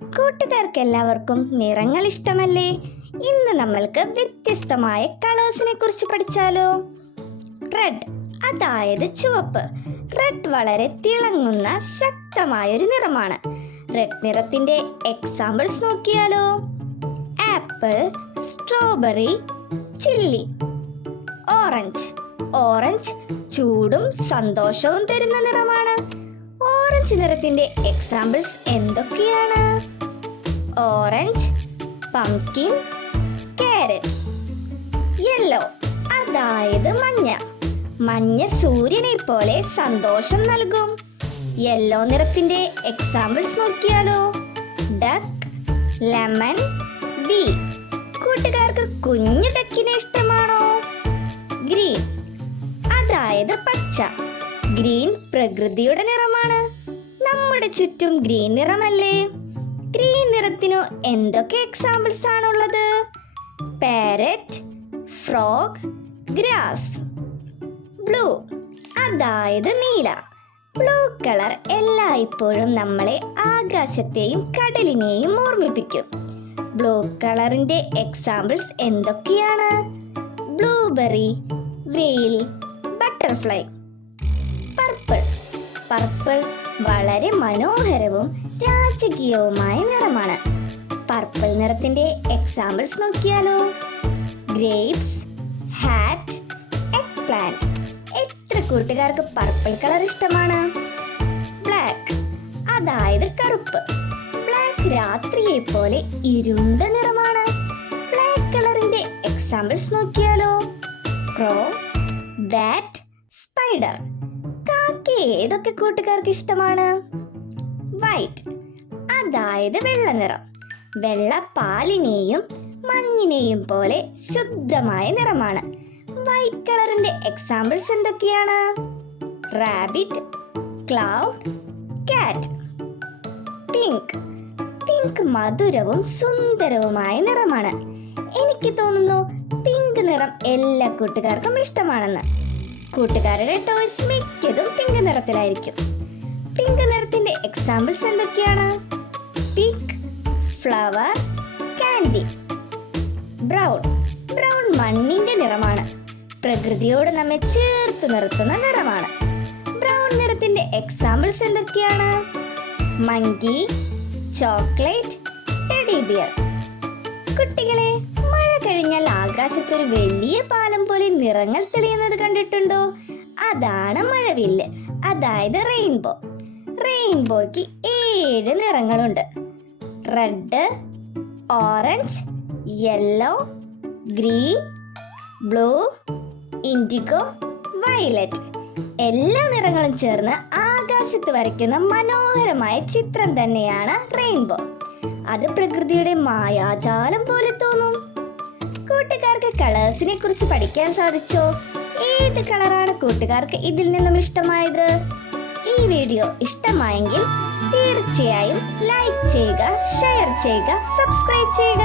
കൂട്ടുകാർക്ക് എല്ലാവർക്കും നിറങ്ങൾ ഇഷ്ടമല്ലേ ഇന്ന് നമ്മൾക്ക് വ്യത്യസ്തമായ കളേഴ്സിനെ കുറിച്ച് പഠിച്ചാലോ? റെഡ് അതായത് ചുവപ്പ്. റെഡ് വളരെ തിളങ്ങുന്ന ശക്തമായ ഒരു നിറമാണ്. റെഡ് നിറത്തിന്റെ എക്സാമ്പിൾസ് നോക്കിയാലോ? Apple strawberry chilli. Orange orange ചൂടും സന്തോഷവും തരുന്ന നിറമാണ്. ഓറഞ്ച് നിറത്തിന്റെ എക്സാമ്പിൾസ് എന്തൊക്കെയാണ്? ഓറഞ്ച് പംകിൻ കാരറ്റ് യെല്ലോ അതായത് മഞ്ഞ. മഞ്ഞ സൂര്യനെ പോലെ സന്തോഷം നൽകും. യെല്ലോ നിറത്തിന്റെ എക്സാമ്പിൾസ് നോക്കിയാലോ. ഡക്ക് ലെമൺ ബി കൂട്ടുകാർക്ക് കുഞ്ഞു ഡക്കിനെ ഇഷ്ടമാണോ? ഗ്രീൻ അതായത് പച്ച. ഗ്രീൻ പ്രകൃതിയുടെ നിറമാണ്. ചുറ്റും ഗ്രീൻ നിറമല്ലേ? ഗ്രീൻ നിറത്തിനു എന്തൊക്കെ എക്സാമ്പിൾസ് ആണുള്ളത്? പാരറ്റ് ഫ്രോഗ് ഗ്രാസ് ബ്ലൂ അതായത് നീല. ബ്ലൂ കളർ എല്ലായ്പ്പോഴും നമ്മളെ ആകാശത്തെയും കടലിനെയും ഓർമ്മിപ്പിക്കും. ബ്ലൂ കളറിന്റെ എക്സാമ്പിൾസ് എന്തൊക്കെയാണ്? Blueberry whale butterfly purple purple വളരെ മനോഹരവും രാജകീയവുമായ നിറമാണ്. പർപ്പിൾ നിറത്തിന്റെ എക്സാമ്പിൾസ് നോക്കിയാലോ? ഗ്രേപ്സ് ഹാറ്റ് എഗ് പ്ലാന്റ് എത്ര കൂട്ടുകാർക്ക് പർപ്പിൾ കളർ ഇഷ്ടമാണ്? ബ്ലാക്ക് അതായത് കറുപ്പ്. ബ്ലാക്ക് രാത്രിയെ പോലെ ഇരുണ്ട നിറമാണ്. ബ്ലാക്ക് കളറിന്റെ എക്സാമ്പിൾസ് നോക്കിയാലോ? ക്രോ ബാറ്റ് സ്പൈഡർ ഏതൊക്കെ കൂട്ടുകാർക്ക് ഇഷ്ടമാണ്? വൈറ്റ് അതായത് വെള്ള നിറം. വെള്ള പാലിനെയും മഞ്ഞിനെയും പോലെ ശുദ്ധമായ നിറമാണ്. വൈറ്റ് കളറിന്റെ എക്സാമ്പിൾസ് എന്തൊക്കെയാണ്? Rabbit cloud cat pink pink മധുരവും സുന്ദരവുമായ നിറമാണ്. എനിക്ക് തോന്നുന്നു പിങ്ക് നിറം എല്ലാ കൂട്ടുകാർക്കും ഇഷ്ടമാണെന്ന്. കൂട്ടുകാരുടെ ടോയ്സ് മിക്കതും പിങ്ക് നിറത്തിലായിരിക്കും. പിങ്ക് നിറത്തിന്റെ എക്സാമ്പിൾസ് എന്തൊക്കെയാണ്? Pig flower candy brown brown മണ്ണിന്റെ നിറമാണ്. പ്രകൃതിയോട് നമ്മെ ചേർത്ത് നിർത്തുന്ന നിറമാണ്. ബ്രൗൺ നിറത്തിന്റെ എക്സാമ്പിൾസ് എന്തൊക്കെയാണ്? മങ്കി ചോക്ലേറ്റ് ടെഡി ബിയർ കുട്ടികളെ മഴ കഴിഞ്ഞാൽ ആകാശത്ത് ഒരു വലിയ പാലം പോലെ നിറങ്ങൾ തെളിയുന്നത് കണ്ടിട്ടുണ്ടോ? അതാണ് മഴവില്ല് അതായത് റെയിൻബോ. റെയിൻബോയ്ക്ക് ഏഴ് നിറങ്ങളുണ്ട്. Red orange yellow green blue indigo violet. എല്ലാ നിറങ്ങളും ചേർന്ന് ആകാശത്ത് വരയ്ക്കുന്ന മനോഹരമായ ചിത്രം തന്നെയാണ് റെയിൻബോ. അത് പ്രകൃതിയുടെ മായാജാലം പോലെ തോന്നും. കൂട്ടുകാർക്ക് കളേഴ്സിനെ കുറിച്ച് പഠിക്കാൻ സാധിച്ചോ? ഏത് കളറാണ് കൂട്ടുകാർക്ക് ഇതിൽ നിന്നും ഇഷ്ടമായത്? ഈ വീഡിയോ ഇഷ്ടമായെങ്കിൽ തീർച്ചയായും ലൈക്ക് ചെയ്യുക ഷെയർ ചെയ്യുക സബ്സ്ക്രൈബ് ചെയ്യുക.